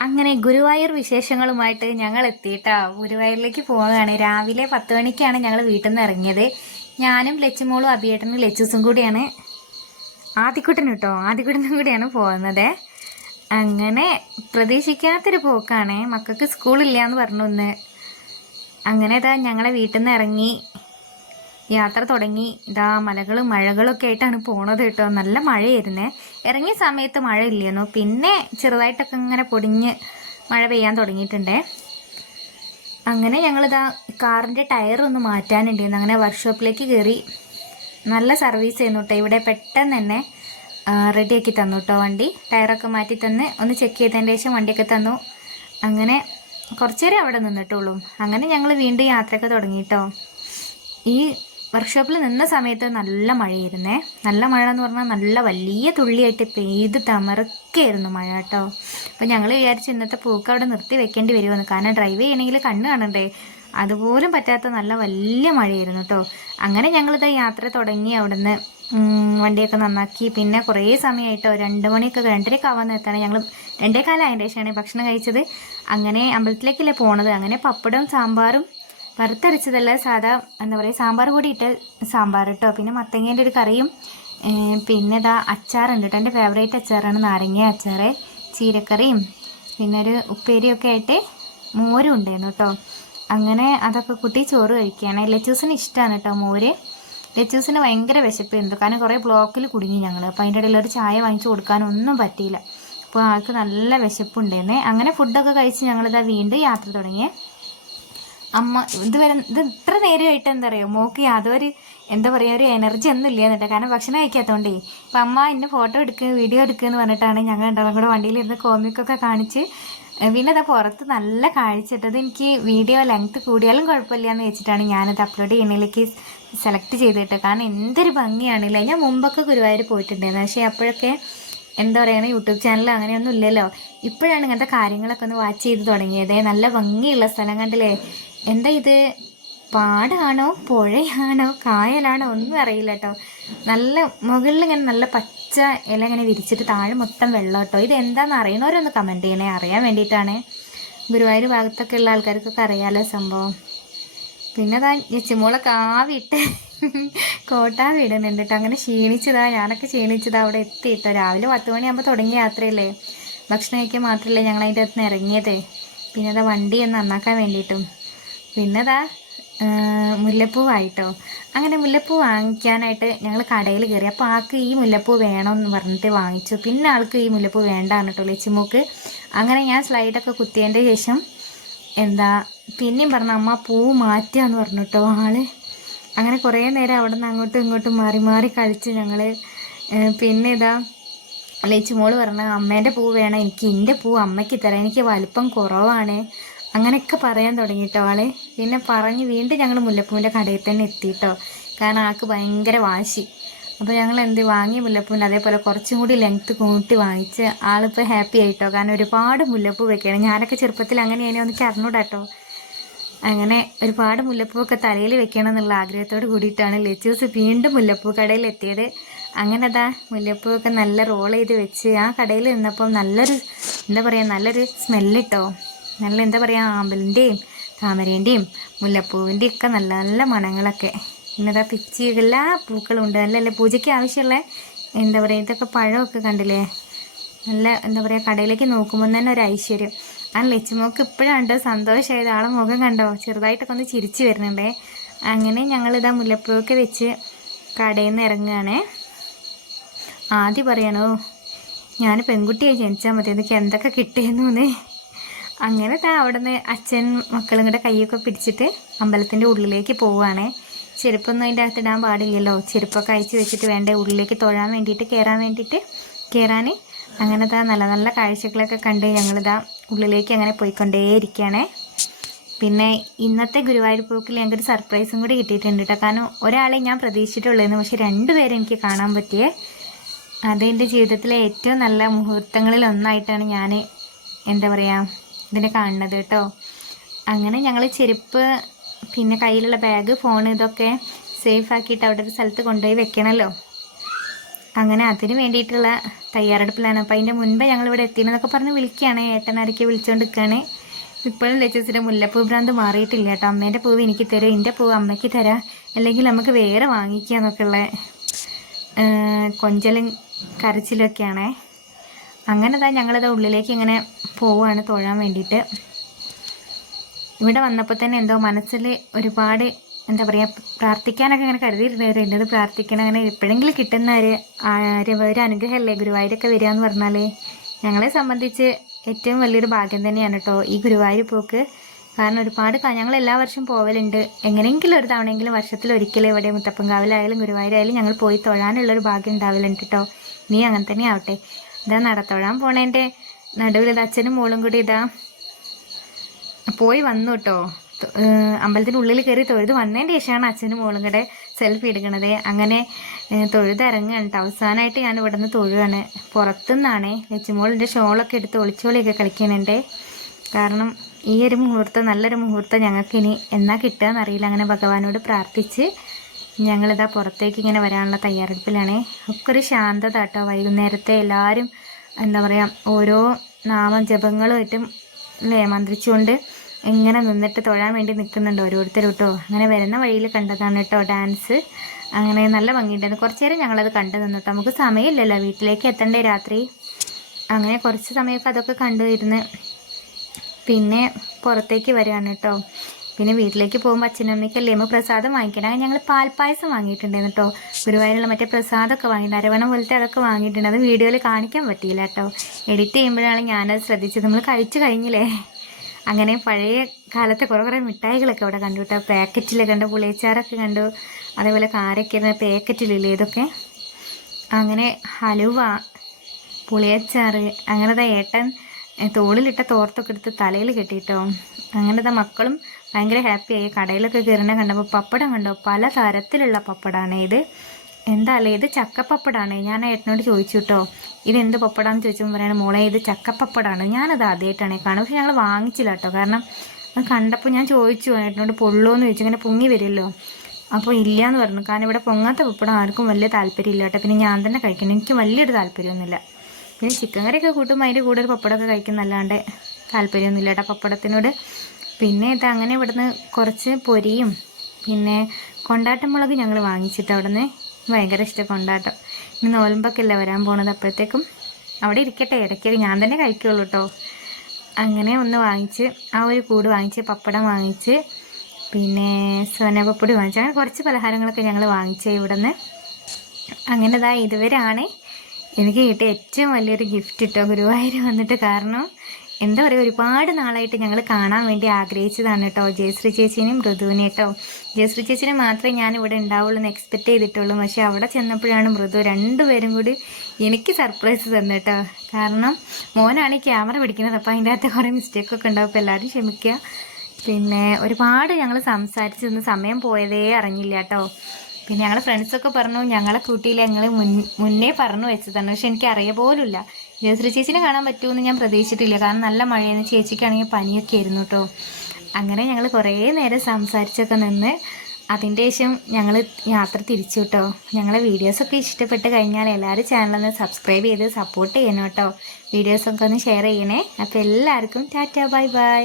അങ്ങനെ ഗുരുവായൂർ വിശേഷങ്ങളുമായിട്ട് ഞങ്ങൾ എത്തിയിട്ടാ ഗുരുവായൂരിലേക്ക് പോവുകയാണ്. രാവിലെ പത്ത് മണിക്കാണ് ഞങ്ങൾ വീട്ടിൽ നിന്ന് ഇറങ്ങിയത്. ഞാനും ലച്ചുമോളും അഭിയേട്ടനും ലച്ചൂസും കൂടിയാണ്. ആദ്യക്കുട്ടനും കേട്ടോ ആദ്യക്കുട്ടനും കൂടിയാണ് പോകുന്നത്. അങ്ങനെ പ്രതീക്ഷിക്കാത്തൊരു പോക്കാണ്. മക്കൾക്ക് സ്കൂളില്ല എന്ന് പറഞ്ഞു ഒന്ന് അങ്ങനെ ഇതാ ഞങ്ങളെ വീട്ടിൽ നിന്ന് ഇറങ്ങി. യാത്ര തുടങ്ങി. ഇതാ മലകളും മഴകളൊക്കെ ആയിട്ടാണ് പോണത് കേട്ടോ. നല്ല മഴയായിരുന്നേ. ഇറങ്ങിയ സമയത്ത് മഴ ഇല്ലായിരുന്നു. പിന്നെ ചെറുതായിട്ടൊക്കെ ഇങ്ങനെ പൊടിഞ്ഞ് മഴ പെയ്യാൻ തുടങ്ങിയിട്ടുണ്ടേ. അങ്ങനെ ഞങ്ങളിതാ കാറിന്റെ ടയർ ഒന്ന് മാറ്റാനുണ്ടായിരുന്നു. അങ്ങനെ വർക്ക്ഷോപ്പിലേക്ക് കയറി. നല്ല സർവീസ് ചെയ്യുന്നു കേട്ടോ. ഇവിടെ പെട്ടെന്ന് തന്നെ റെഡിയാക്കി തന്നു കേട്ടോ വണ്ടി. ടയറൊക്കെ മാറ്റി തന്ന് ഒന്ന് ചെക്ക് ചെയ്തതിന് ശേഷം വണ്ടിയൊക്കെ തന്നു. അങ്ങനെ കുറച്ചേരെ അവിടെ നിന്നിട്ടുള്ളൂ. അങ്ങനെ ഞങ്ങൾ വീണ്ടും യാത്രയൊക്കെ തുടങ്ങി കേട്ടോ. ഈ വർക്ക്ഷോപ്പിൽ നിന്ന സമയത്ത് നല്ല മഴയായിരുന്നേ. നല്ല മഴ എന്ന് പറഞ്ഞാൽ നല്ല വലിയ തുള്ളിയായിട്ട് പെയ്ത് തമറക്കായിരുന്നു മഴ കേട്ടോ. അപ്പം ഞങ്ങൾ വിചാരിച്ചു ഇന്നത്തെ പൂക്ക് അവിടെ നിർത്തി വെക്കേണ്ടി വരുമെന്ന് കാരണം ഡ്രൈവ് ചെയ്യണമെങ്കിൽ കണ്ണ് കാണണ്ടേ? അതുപോലും പറ്റാത്ത നല്ല വലിയ മഴയായിരുന്നു കേട്ടോ. അങ്ങനെ ഞങ്ങളിത് യാത്ര തുടങ്ങി അവിടുന്ന് വണ്ടിയൊക്കെ നന്നാക്കി. പിന്നെ കുറേ സമയമായിട്ടോ രണ്ട് മണിയൊക്കെ രണ്ടരയൊക്കെ ആവാൻ നേരത്താണ് ഞങ്ങൾ രണ്ടേ കാലം അതിന്റെ ശേഷമാണ് ഭക്ഷണം കഴിച്ചത്. അങ്ങനെ അമ്പലത്തിലേക്കല്ലേ പോണത്. അങ്ങനെ പപ്പടവും സാമ്പാറും വറുത്തരച്ചതല്ല സാധാ എന്താ പറയുക സാമ്പാർ കൂടി ഇട്ട സാമ്പാർ കേട്ടോ പിന്നെ മത്തങ്ങേന്റെ ഒരു കറിയും പിന്നെ ഇതാ അച്ചാറുണ്ട് കേട്ടോ. എന്റെ ഫേവറേറ്റ് അച്ചാറാണ് നാരങ്ങ അച്ചാറ് ചീരക്കറിയും പിന്നെ ഒരു ഉപ്പേരിയൊക്കെ ആയിട്ട് മോരും ഉണ്ടായിരുന്നു കേട്ടോ. അങ്ങനെ അതൊക്കെ കുട്ടി ചോറ് കഴിക്കുകയാണ്. ലച്ചൂസിന് ഇഷ്ടമാണ് കേട്ടോ മോര്. ലച്ചൂസിന് ഭയങ്കര വിശപ്പായിരുന്നു. കാരണം കുറേ ബ്ലോക്കിൽ കുടുങ്ങി ഞങ്ങൾ അപ്പോൾ അതിന്റെ ഇടയിൽ ഒരു ചായ വാങ്ങിച്ചു കൊടുക്കാനൊന്നും പറ്റിയില്ല. അപ്പോൾ ആൾക്ക് നല്ല വിശപ്പുണ്ടായിരുന്നേ. അങ്ങനെ ഫുഡൊക്കെ കഴിച്ച് ഞങ്ങളിതാ വീണ്ടും യാത്ര തുടങ്ങിയേ. അമ്മ ഇത് വരെ ഇത് ഇത്ര നേരമായിട്ട് എന്താ പറയുക മോക്ക് യാതൊരു എന്താ പറയുക ഒരു എനർജി ഒന്നും ഇല്ല എന്നിട്ട്. കാരണം ഭക്ഷണം കഴിക്കാത്തതുകൊണ്ടേ അപ്പം അമ്മ എന്നെ ഫോട്ടോ എടുക്കുക വീഡിയോ എടുക്കുക എന്ന് പറഞ്ഞിട്ടാണ് ഞങ്ങൾ രണ്ടാളും കൂടെ വണ്ടിയിലിരുന്ന് കോമിക്കൊക്കെ കാണിച്ച് പിന്നെ അത് പുറത്ത് നല്ല കാഴ്ച ഇട്ടത്. എനിക്ക് വീഡിയോ ലെങ്ത് കൂടിയാലും കുഴപ്പമില്ല എന്ന് വെച്ചിട്ടാണ് ഞാനത് അപ്ലോഡ് ചെയ്യുന്നതിലേക്ക് സെലക്ട് ചെയ്തിട്ട്. കാരണം എന്തൊരു ഭംഗിയാണല്ലേ ഞാൻ മുമ്പൊക്കെ ഗുരുവായൂർ പോയിട്ടുണ്ടായിരുന്നു. പക്ഷേ അപ്പോഴൊക്കെ എന്താ പറയുക യൂട്യൂബ് ചാനൽ അങ്ങനെയൊന്നും ഇല്ലല്ലോ. ഇപ്പോഴാണ് ഇങ്ങനത്തെ കാര്യങ്ങളൊക്കെ ഒന്ന് വാച്ച് ചെയ്ത് തുടങ്ങിയത്. നല്ല ഭംഗിയുള്ള സ്ഥലം കണ്ടില്ലേ? എന്താ ഇത്? പാടാണോ? പുഴയാണോ? കായലാണോ? ഒന്നും അറിയില്ല കേട്ടോ. നല്ല മുകളിൽ ഇങ്ങനെ നല്ല പച്ച ഇല ഇങ്ങനെ വിരിച്ചിട്ട് താഴെ മൊത്തം വെള്ളം കേട്ടോ. ഇത് എന്താണെന്ന് അറിയണവരൊന്ന് കമന്റ് ചെയ്യണേ. അറിയാൻ വേണ്ടിയിട്ടാണ്. ഗുരുവായൂർ ഭാഗത്തൊക്കെ ഉള്ള ആൾക്കാർക്കൊക്കെ അറിയാലോ സംഭവം. പിന്നെ താ ഞെച്ചിമോളൊക്കെ ആവിട്ട് കോട്ടാ വിടുന്നുണ്ട് കേട്ടോ. അങ്ങനെ ക്ഷീണിച്ചതാ. ഞാനൊക്കെ ക്ഷീണിച്ചതാ അവിടെ എത്തിയിട്ടോ രാവിലെ പത്ത് മണിയാകുമ്പോൾ തുടങ്ങിയ യാത്രയല്ലേ. ഭക്ഷണം കഴിക്കാൻ മാത്രമല്ലേ ഞങ്ങൾ അതിന്റെ അകത്ത് നിന്ന് ഇറങ്ങിയതേ. പിന്നെ അതാ വണ്ടി ഒന്ന് നന്നാക്കാൻ വേണ്ടിയിട്ടും. പിന്നെ മുല്ലപ്പൂ ആയിട്ടോ അങ്ങനെ മുല്ലപ്പൂ വാങ്ങിക്കാനായിട്ട് ഞങ്ങൾ കടയിൽ കയറി അപ്പോൾ ആൾക്ക് ഈ മുല്ലപ്പൂ വേണമെന്ന് പറഞ്ഞിട്ട് വാങ്ങിച്ചു. പിന്നെ ആൾക്ക് ഈ മുല്ലപ്പൂ വേണ്ട കേട്ടോ ലച്ചുമൂക്ക് അങ്ങനെ ഞാൻ സ്ലൈഡൊക്കെ കുത്തിയതിന്റെ ശേഷം എന്താ പിന്നെയും പറഞ്ഞു അമ്മ പൂ മാറ്റുകയെന്ന് പറഞ്ഞു കേട്ടോ അങ്ങനെ കുറേ നേരം അവിടെ നിന്ന് അങ്ങോട്ടും ഇങ്ങോട്ടും മാറി മാറി കഴിച്ച് ഞങ്ങൾ പിന്നെ ഇതാ ലച്ചുമോൾ പറഞ്ഞ അമ്മേന്റെ പൂ വേണം. എനിക്ക് എന്റെ പൂ അമ്മയ്ക്ക് തരാം. എനിക്ക് വലിപ്പം കുറവാണ്. അങ്ങനെയൊക്കെ പറയാൻ തുടങ്ങിയിട്ടോ ആളെ. പിന്നെ പറഞ്ഞ് വീണ്ടും ഞങ്ങൾ മുല്ലപ്പൂവിന്റെ കടയിൽ തന്നെ എത്തിയിട്ടോ കാരണം ആൾക്ക് ഭയങ്കര വാശി. അപ്പോൾ ഞങ്ങൾ എന്ത് വാങ്ങിയ മുല്ലപ്പൂവിന്റെ അതേപോലെ കുറച്ചും കൂടി ലെങ്ത്ത് കൂട്ടി വാങ്ങിച്ച് ആളിപ്പോൾ ഹാപ്പി ആയിട്ടോ. കാരണം ഒരുപാട് മുല്ലപ്പൂ വെക്കണം. ഞാനൊക്കെ ചെറുപ്പത്തിൽ അങ്ങനെ അതിനെ ഒന്ന് അറിഞ്ഞൂടാട്ടോ അങ്ങനെ ഒരുപാട് മുല്ലപ്പൂവൊക്കെ തലയിൽ വെക്കണം എന്നുള്ള ആഗ്രഹത്തോട് കൂടിയിട്ടാണ് ലച്ചൂസ് വീണ്ടും മുല്ലപ്പൂ കടയിൽ എത്തിയത്. അങ്ങനെ അതാ മുല്ലപ്പൂവൊക്കെ നല്ല റോൾ ചെയ്ത് വെച്ച് ആ കടയിൽ നിന്നപ്പോൾ നല്ലൊരു എന്താ പറയുക നല്ലൊരു സ്മെല്ലിട്ടോ നല്ല എന്താ പറയുക ആമ്പലിന്റെയും താമരേന്റെയും മുല്ലപ്പൂവിന്റെയും ഒക്കെ നല്ല നല്ല മണങ്ങളൊക്കെ. പിന്നെ ഇതാ പിച്ചി എല്ലാ പൂക്കളും ഉണ്ട്. അല്ലല്ലേ പൂജയ്ക്ക് ആവശ്യമുള്ള എന്താ പറയുക ഇതൊക്കെ പഴമൊക്കെ കണ്ടില്ലേ? നല്ല എന്താ പറയുക കടയിലേക്ക് നോക്കുമ്പോൾ തന്നെ ഒരു ഐശ്വര്യം. ആ ലച്ചുമോക്ക് ഇപ്പോഴാണ്ട് സന്തോഷമായത് ആളെ മുഖം കണ്ടോ? ചെറുതായിട്ടൊക്കെ ഒന്ന് ചിരിച്ചു വരുന്നുണ്ടേ. അങ്ങനെ ഞങ്ങളിതാ മുല്ലപ്പൂവൊക്കെ വെച്ച് കടയിൽ നിന്ന് ഇറങ്ങുകയാണേ. ആദ്യം പറയണോ ഞാൻ പെൺകുട്ടിയായി ജനിച്ചാൽ മതി. എനിക്ക് എന്തൊക്കെ കിട്ടിയെന്നു അങ്ങനെ താ അവിടെ നിന്ന് അച്ഛൻ മക്കളും കൂടെ കൈയൊക്കെ പിടിച്ചിട്ട് അമ്പലത്തിന്റെ ഉള്ളിലേക്ക് പോവുകയാണേ. ചെരുപ്പൊന്നും അതിന്റെ അകത്ത് ഇടാൻ പാടില്ലല്ലോ. ചെരുപ്പൊക്കെ അയച്ചു വെച്ചിട്ട് വേണ്ട ഉള്ളിലേക്ക് തൊഴാൻ വേണ്ടിയിട്ട് കയറാൻ വേണ്ടിയിട്ട് കയറാൻ അങ്ങനെ താ നല്ല നല്ല കാഴ്ചകളൊക്കെ കണ്ട് ഞങ്ങളിതാ ഉള്ളിലേക്ക് അങ്ങനെ പോയിക്കൊണ്ടേയിരിക്കുകയാണേ പിന്നെ ഇന്നത്തെ ഗുരുവായൂർ പോക്കിൽ ഞങ്ങൾക്കൊരു സർപ്രൈസും കൂടി കിട്ടിയിട്ടുണ്ട് കേട്ടോ. കാരണം ഒരാളെ ഞാൻ പ്രതീക്ഷിച്ചിട്ടുള്ളായിരുന്നു. പക്ഷെ രണ്ടുപേരെ എനിക്ക് കാണാൻ പറ്റിയേ. അതെന്റെ ജീവിതത്തിലെ ഏറ്റവും നല്ല മുഹൂർത്തങ്ങളിൽ ഒന്നായിട്ടാണ് ഞാൻ എന്താ പറയുക ഇതിനെ കാണുന്നത് കേട്ടോ. അങ്ങനെ ഞങ്ങൾ ചെരുപ്പ് പിന്നെ കയ്യിലുള്ള ബാഗ് ഫോൺ ഇതൊക്കെ സേഫ് ആക്കിയിട്ട് അവിടെ ഒരു സ്ഥലത്ത് കൊണ്ടുപോയി വെക്കണമല്ലോ അങ്ങനെ അതിന് വേണ്ടിയിട്ടുള്ള തയ്യാറെടുപ്പിലാണ്. അപ്പോൾ അതിന്റെ മുൻപേ ഞങ്ങൾ ഇവിടെ എത്തിയെന്നൊക്കെ പറഞ്ഞ് വിളിക്കുകയാണ്. ഏട്ടനാരൊക്കെ വിളിച്ചുകൊണ്ട് നിൽക്കുകയാണ് ഇപ്പോഴും ലച്ചസിന്റെ മുല്ലപ്പൂ ഭ്രാന്ത് മാറിയിട്ടില്ല കേട്ടോ. അമ്മേന്റെ പൂവ് എനിക്ക് തരും എന്റെ പൂവ് അമ്മയ്ക്ക് തരാം. അല്ലെങ്കിൽ നമുക്ക് വേറെ വാങ്ങിക്കുക ഉള്ള കൊഞ്ചലും കരച്ചിലൊക്കെയാണേ. അങ്ങനെ തന്നെ ഞങ്ങളിത് ഉള്ളിലേക്ക് ഇങ്ങനെ പോവുകയാണ് തൊഴാൻ വേണ്ടിയിട്ട്. ഇവിടെ വന്നപ്പോൾ തന്നെ എന്തോ മനസ്സിൽ ഒരുപാട് എന്താ പറയുക പ്രാർത്ഥിക്കാനൊക്കെ ഇങ്ങനെ കരുതിയിരുന്നവരുണ്ട് ഇത് പ്രാർത്ഥിക്കണം? അങ്ങനെ എപ്പോഴെങ്കിലും കിട്ടുന്ന ഒരു ഒരു അനുഗ്രഹമല്ലേ ഗുരുവായൂരൊക്കെ വരിക എന്ന് പറഞ്ഞാൽ ഞങ്ങളെ സംബന്ധിച്ച് ഏറ്റവും വലിയൊരു ഭാഗ്യം തന്നെയാണ് കേട്ടോ ഈ ഗുരുവായൂർ പോക്ക്. കാരണം ഒരുപാട് ഞങ്ങൾ എല്ലാ വർഷവും പോവലുണ്ട്. എങ്ങനെയെങ്കിലും ഒരു തവണയെങ്കിലും വർഷത്തിൽ ഒരിക്കലും ഇവിടെ മുത്തപ്പൻകാവിലായാലും ഗുരുവായൂരായാലും ഞങ്ങൾ പോയി തൊഴാനുള്ളൊരു ഭാഗ്യം ഉണ്ടാവലുണ്ട് കേട്ടോ നീ അങ്ങനെ തന്നെ ആവട്ടെ. ഇതാ നടത്തൊഴാൻ പോണേന്റെ. നടുവിൽ ഇത് അച്ഛനും മോളും കൂടി ഇതാ. പോയി വന്നു കേട്ടോ അമ്പലത്തിന്റെ ഉള്ളിൽ കയറി തൊഴുത് വന്നതിന്റെ ശേഷമാണ് അച്ഛനും മോളും കൂടെ സെൽഫി എടുക്കണത്. അങ്ങനെ തൊഴുതിറങ്ങുകയാണ് കേട്ടോ അവസാനമായിട്ട് ഞാൻ ഇവിടെ നിന്ന് തൊഴുകയാണ് പുറത്തുനിന്നാണേ ലച്ചുമോളിന്റെ ഷോളൊക്കെ എടുത്ത് ഒളിച്ചോളിയൊക്കെ കളിക്കണേന്റെ കാരണം ഈ ഒരു മുഹൂർത്തം നല്ലൊരു മുഹൂർത്തം ഞങ്ങൾക്ക് ഇനി എന്നാ കിട്ടുക അറിയില്ല അങ്ങനെ ഭഗവാനോട് പ്രാർത്ഥിച്ച് ഞങ്ങളിതാ പുറത്തേക്ക് ഇങ്ങനെ വരാനുള്ള തയ്യാറെടുപ്പിലാണ്. ഒക്കെ ഒരു ശാന്തത കേട്ടോ വൈകുന്നേരത്തെ എല്ലാവരും എന്താ പറയുക ഓരോ നാമ ജപങ്ങളുമായിട്ടും അല്ലേ മന്ത്രിച്ചുകൊണ്ട് ഇങ്ങനെ നിന്നിട്ട് തൊഴാൻ വേണ്ടി നിൽക്കുന്നുണ്ട് ഓരോരുത്തരും കേട്ടോ അങ്ങനെ വരുന്ന വഴിയിൽ കണ്ടതാണ് കേട്ടോ ഡാൻസ്. അങ്ങനെ നല്ല ഭംഗിയുണ്ടായിരുന്നു കുറച്ച് നേരം ഞങ്ങളത് കണ്ടു നിന്നു കേട്ടോ നമുക്ക് സമയമില്ലല്ലോ. വീട്ടിലേക്ക് എത്തണ്ടേ രാത്രി? അങ്ങനെ കുറച്ച് സമയമൊക്കെ അതൊക്കെ കണ്ടു ഇരുന്ന് പിന്നെ പുറത്തേക്ക് വരികയാണ് കേട്ടോ പിന്നെ വീട്ടിലേക്ക് പോകുമ്പോൾ അച്ഛനും അമ്മയ്ക്കല്ലേ നമ്മൾ പ്രസാദം വാങ്ങിക്കണം. ഞങ്ങൾ പാൽപ്പായസം വാങ്ങിയിട്ടുണ്ടായിരുന്നു കേട്ടോ ഗുരുവായൂരുള്ള മറ്റേ പ്രസാദമൊക്കെ വാങ്ങിയിട്ടുണ്ട് അരവണ പോലത്തെ അതൊക്കെ വാങ്ങിയിട്ടുണ്ട്. അത് വീഡിയോയിൽ കാണിക്കാൻ പറ്റിയില്ല കേട്ടോ എഡിറ്റ് ചെയ്യുമ്പോഴാണ് ഞാനത് ശ്രദ്ധിച്ചത്. നമ്മൾ കഴിച്ചു കഴിഞ്ഞില്ലേ? അങ്ങനെ പഴയ കാലത്തെ കുറേ കുറേ മിഠായികളൊക്കെ അവിടെ കണ്ടു കേട്ടോ പാക്കറ്റിൽ കണ്ടു പുളിയച്ചാറൊക്കെ കണ്ടു അതേപോലെ കാരയ്ക്കുന്ന പാക്കറ്റിലില്ലേ ഇതൊക്കെ. അങ്ങനെ ഹലുവ പുളിയച്ചാറ് അങ്ങനത്തെ ഏട്ടൻ തോളിലിട്ട തോർത്തൊക്കെ എടുത്ത് തലയിൽ കെട്ടിയിട്ടോ. അങ്ങനത്തെ മക്കളും ഭയങ്കര ഹാപ്പിയായി കടയിലൊക്കെ കയറുന്ന കണ്ടപ്പോൾ പപ്പടം കണ്ടോ? പല തരത്തിലുള്ള പപ്പടമാണ് ഇത്. എന്താ അല്ലേ? ഇത് ചക്കപ്പപ്പടാണ്. ഞാൻ ഏട്ടനോട് ചോദിച്ചു കേട്ടോ ഇതെന്ത് പപ്പടാന്ന് ചോദിച്ചപ്പോൾ പറയുന്നത് മോളെ ഇത് ചക്കപ്പപ്പടാണ്. ഞാനത് ആദ്യമായിട്ടാണ് കാണുന്നത് പക്ഷെ ഞങ്ങൾ വാങ്ങിച്ചില്ല കേട്ടോ കാരണം അത് കണ്ടപ്പോൾ ഞാൻ ചോദിച്ചു. ഏട്ടനോട് പൊള്ളോന്ന് ചോദിച്ചു. ഇങ്ങനെ പൊങ്ങി വരുമല്ലോ അപ്പോൾ ഇല്ല എന്ന് പറഞ്ഞു. കാരണം ഇവിടെ പൊങ്ങാത്ത പപ്പടം ആർക്കും വലിയ താല്പര്യമില്ല കേട്ടോ പിന്നെ ഞാൻ തന്നെ കഴിക്കണം. എനിക്ക് വലിയൊരു താല്പര്യമൊന്നുമില്ല. പിന്നെ ചിക്കൻ കറിയൊക്കെ കൂട്ടുമ്പോൾ അതിന്റെ കൂടെ ഒരു പപ്പടമൊക്കെ കഴിക്കുന്നല്ലാണ്ട് താല്പര്യമൊന്നുമില്ല കേട്ടോ പപ്പടത്തിനോട്. പിന്നെ ഇത് അങ്ങനെ ഇവിടുന്ന് കുറച്ച് പൊരിയും പിന്നെ കൊണ്ടാട്ടം മുളക് ഞങ്ങൾ വാങ്ങിച്ചിട്ട് അവിടുന്ന് ഭയങ്കര ഇഷ്ടം കൊണ്ടാട്ടം. ഇനി നോലമ്പൊക്കെ അല്ല വരാൻ പോണത് അപ്പോഴത്തേക്കും അവിടെ ഇരിക്കട്ടെ ഇടയ്ക്ക് ഞാൻ തന്നെ കഴിക്കുള്ളൂ കേട്ടോ അങ്ങനെ ഒന്ന് വാങ്ങിച്ച് ആ ഒരു കൂട് വാങ്ങിച്ച് പപ്പടം വാങ്ങിച്ച് പിന്നെ സോനപപ്പൊടി വാങ്ങിച്ച് അങ്ങനെ കുറച്ച് പലഹാരങ്ങളൊക്കെ ഞങ്ങൾ വാങ്ങിച്ചേ ഇവിടുന്ന്. അങ്ങനെ ഇതാ ഇതുവരെയാണ് എനിക്ക് കിട്ടിയ ഏറ്റവും വലിയൊരു ഗിഫ്റ്റ് കിട്ടോ ഗുരുവായൂർ വന്നിട്ട് കാരണം എന്താ പറയുക ഒരുപാട് നാളായിട്ട് ഞങ്ങൾ കാണാൻ വേണ്ടി ആഗ്രഹിച്ചതാണ് കേട്ടോ. ജയശ്രീ ചേച്ചീനെയും മൃദുവിനെ കേട്ടോ. ജയശ്രീ ചേച്ചീനെ മാത്രമേ ഞാൻ ഇവിടെ ഉണ്ടാവുള്ളൂ എന്ന് എക്സ്പെക്ട് ചെയ്തിട്ടുള്ളൂ. പക്ഷേ അവിടെ ചെന്നപ്പോഴാണ് മൃദു രണ്ടുപേരും കൂടി എനിക്ക് സർപ്രൈസ് തന്നു കേട്ടോ. കാരണം മോനാണ് ക്യാമറ പിടിക്കുന്നത്. അപ്പോൾ അതിന്റെ അകത്ത് കുറേ മിസ്റ്റേക്കൊക്കെ ഉണ്ടാവും. അപ്പോൾ എല്ലാവരും ക്ഷമിക്കുക. പിന്നെ ഒരുപാട് ഞങ്ങൾ സംസാരിച്ച് നിന്ന് സമയം പോയതേ അറിഞ്ഞില്ല കേട്ടോ. പിന്നെ ഞങ്ങളെ ഫ്രണ്ട്സൊക്കെ പറഞ്ഞു ഞങ്ങളെ കൂട്ടിയിൽ ഞങ്ങൾ മുന്നേ പറഞ്ഞു വെച്ചതാണ്. പക്ഷെ എനിക്ക് അറിയ പോലുമില്ല. ജയശ്രീ ചേച്ചിനെ കാണാൻ പറ്റുമെന്ന് ഞാൻ പ്രതീക്ഷിച്ചിട്ടില്ല. കാരണം നല്ല മഴയെന്ന് ചേച്ചിക്കാണെങ്കിൽ പനിയൊക്കെ ആയിരുന്നു കേട്ടോ അങ്ങനെ ഞങ്ങൾ കുറേ നേരം സംസാരിച്ചൊക്കെ നിന്ന് അതിന്റെ ശേഷം ഞങ്ങൾ യാത്ര തിരിച്ചു കേട്ടോ ഞങ്ങളെ വീഡിയോസൊക്കെ ഇഷ്ടപ്പെട്ട് കഴിഞ്ഞാൽ എല്ലാവരും ചാനലൊന്ന് സബ്സ്ക്രൈബ് ചെയ്ത് സപ്പോർട്ട് ചെയ്യണം കേട്ടോ വീഡിയോസൊക്കെ ഒന്ന് ഷെയർ ചെയ്യണേ. അപ്പോൾ എല്ലാവർക്കും ടാറ്റ ബൈ ബൈ.